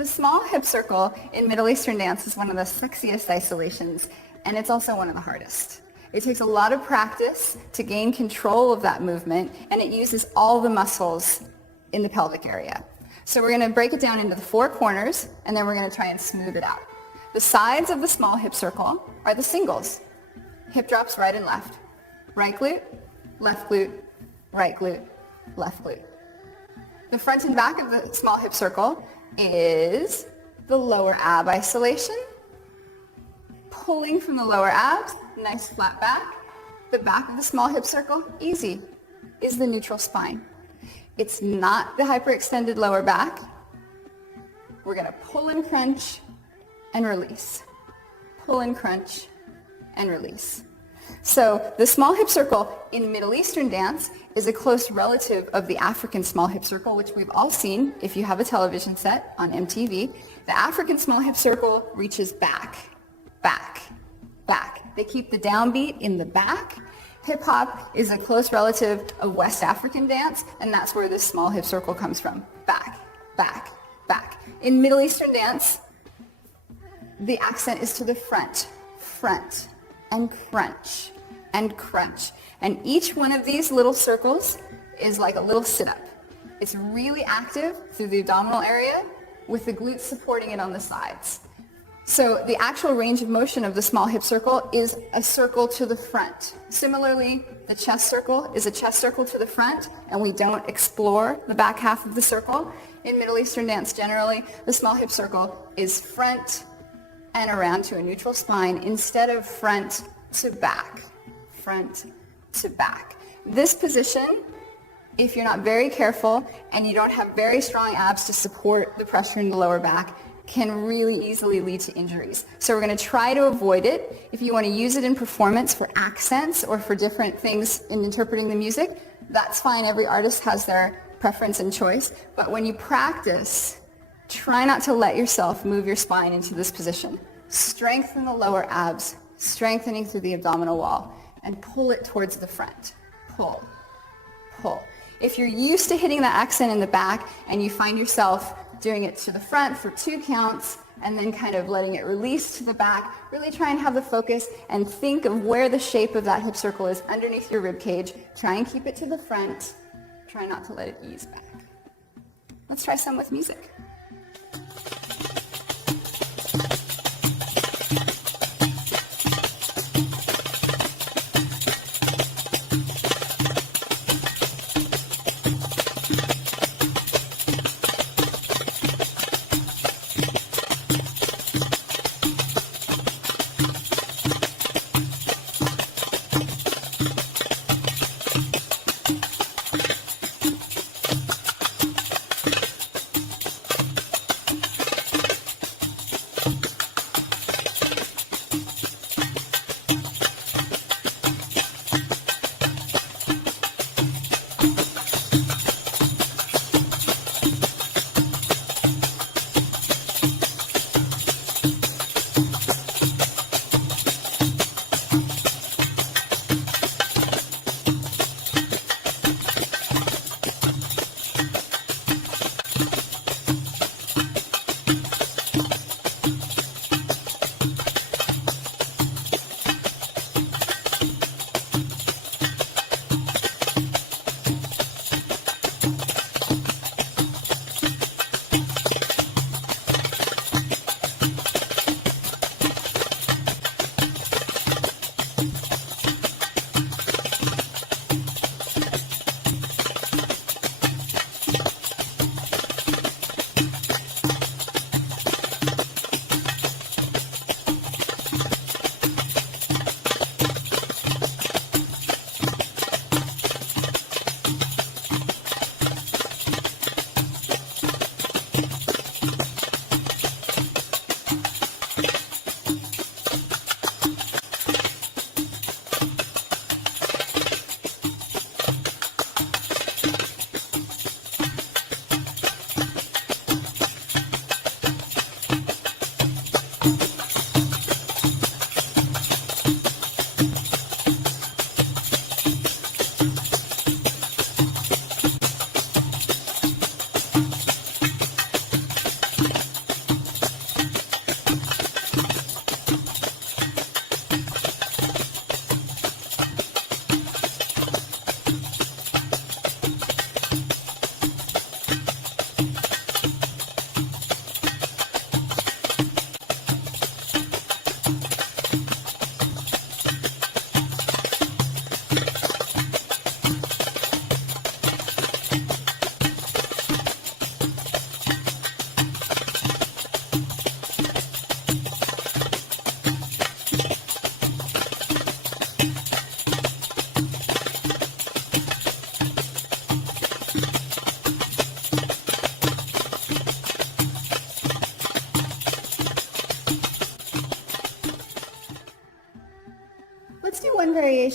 The small hip circle in Middle Eastern dance is one of the sexiest isolations, and it's also one of the hardest. It takes a lot of practice to gain control of that movement, and it uses all the muscles in the pelvic area. So we're going to break it down into the four corners, and then we're going to try and smooth it out. The sides of the small hip circle are the singles. Hip drops right and left. Right glute, left glute, right glute, left glute. The front and back of the small hip circle is the lower ab isolation. Pulling from the lower abs, nice flat back. The back of the small hip circle, easy, is the neutral spine. It's not the hyperextended lower back. We're going to pull and crunch and release. Pull and crunch and release. So the small hip circle in Middle Eastern dance is a close relative of the African small hip circle, which we've all seen if you have a television set on MTV. The African small hip circle reaches back, back, back. They keep the downbeat in the back. Hip hop is a close relative of West African dance, and that's where this small hip circle comes from. Back, back, back. In Middle Eastern dance, the accent is to the front, front, and crunch, and crunch. And each one of these little circles is like a little sit-up. It's really active through the abdominal area with the glutes supporting it on the sides. So the actual range of motion of the small hip circle is a circle to the front. Similarly, the chest circle is a chest circle to the front, and we don't explore the back half of the circle. In Middle Eastern dance generally, the small hip circle is front and around to a neutral spine instead of front to back, front to back. This position, if you're not very careful and you don't have very strong abs to support the pressure in the lower back, can really easily lead to injuries. So we're going to try to avoid it. If you want to use it in performance for accents or for different things in interpreting the music, that's fine. Every artist has their preference and choice. But when you practice, try not to let yourself move your spine into this position. Strengthen the lower abs, strengthening through the abdominal wall, and pull it towards the front. Pull, pull. If you're used to hitting the accent in the back and you find yourself doing it to the front for 2 counts and then kind of letting it release to the back, really try and have the focus and think of where the shape of that hip circle is underneath your rib cage. Try and keep it to the front. Try not to let it ease back. Let's try some with music.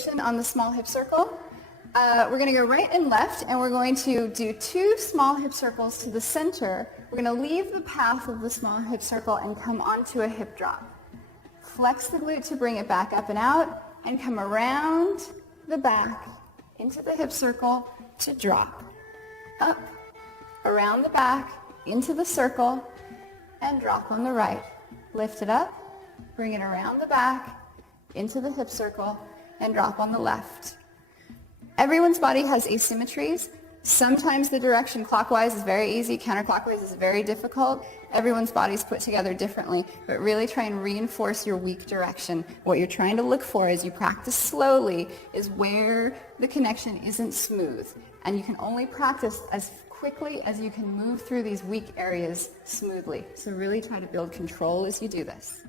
position on the small hip circle. We're going to go right and left, and we're going to do 2 small hip circles to the center. We're going to leave the path of the small hip circle and come onto a hip drop. Flex the glute to bring it back up and out, and come around the back into the hip circle to drop. Up, around the back, into the circle, and drop on the right. Lift it up, bring it around the back, into the hip circle, and drop on the left. Everyone's body has asymmetries. Sometimes the direction clockwise is very easy, counterclockwise is very difficult. Everyone's body's put together differently, but really try and reinforce your weak direction. What you're trying to look for as you practice slowly is where the connection isn't smooth. And you can only practice as quickly as you can move through these weak areas smoothly. So really try to build control as you do this.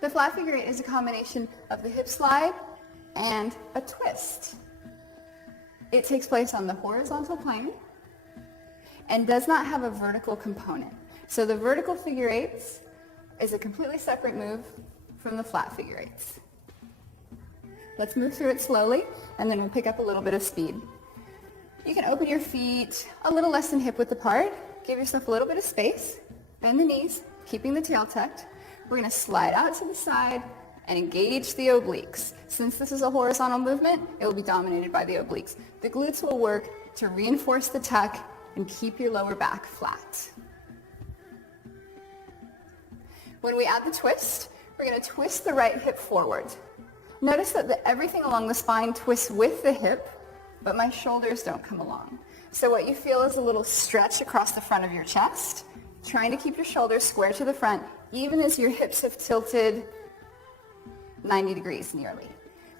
The flat figure eight is a combination of the hip slide and a twist. It takes place on the horizontal plane and does not have a vertical component. So the vertical figure eights is a completely separate move from the flat figure eights. Let's move through it slowly, and then we'll pick up a little bit of speed. You can open your feet a little less than hip width apart. Give yourself a little bit of space. Bend the knees, keeping the tail tucked. We're going to slide out to the side and engage the obliques. Since this is a horizontal movement, it will be dominated by the obliques. The glutes will work to reinforce the tuck and keep your lower back flat. When we add the twist, we're going to twist the right hip forward. Notice that everything along the spine twists with the hip, but my shoulders don't come along. So what you feel is a little stretch across the front of your chest, trying to keep your shoulders square to the front, even as your hips have tilted 90 degrees nearly.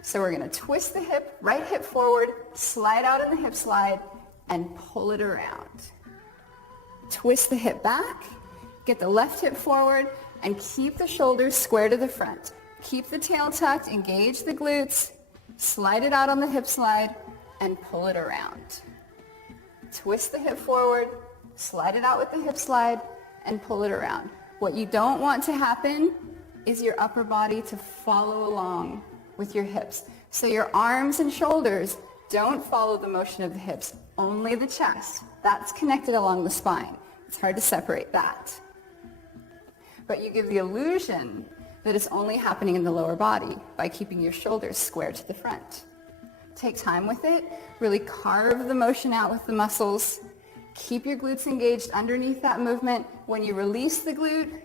So we're going to twist the hip, right hip forward, slide out in the hip slide, and pull it around. Twist the hip back, get the left hip forward, and keep the shoulders square to the front. Keep the tail tucked, engage the glutes, slide it out on the hip slide, and pull it around. Twist the hip forward, slide it out with the hip slide, and pull it around. What you don't want to happen is your upper body to follow along with your hips. So your arms and shoulders don't follow the motion of the hips, only the chest. That's connected along the spine. It's hard to separate that. But you give the illusion that it's only happening in the lower body by keeping your shoulders square to the front. Take time with it, really carve the motion out with the muscles. Keep your glutes engaged underneath that movement. When you release the glute,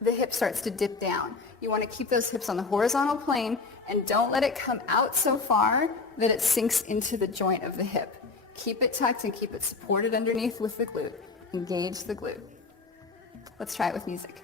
the hip starts to dip down. You want to keep those hips on the horizontal plane and don't let it come out so far that it sinks into the joint of the hip. Keep it tucked and keep it supported underneath with the glute. Engage the glute. Let's try it with music.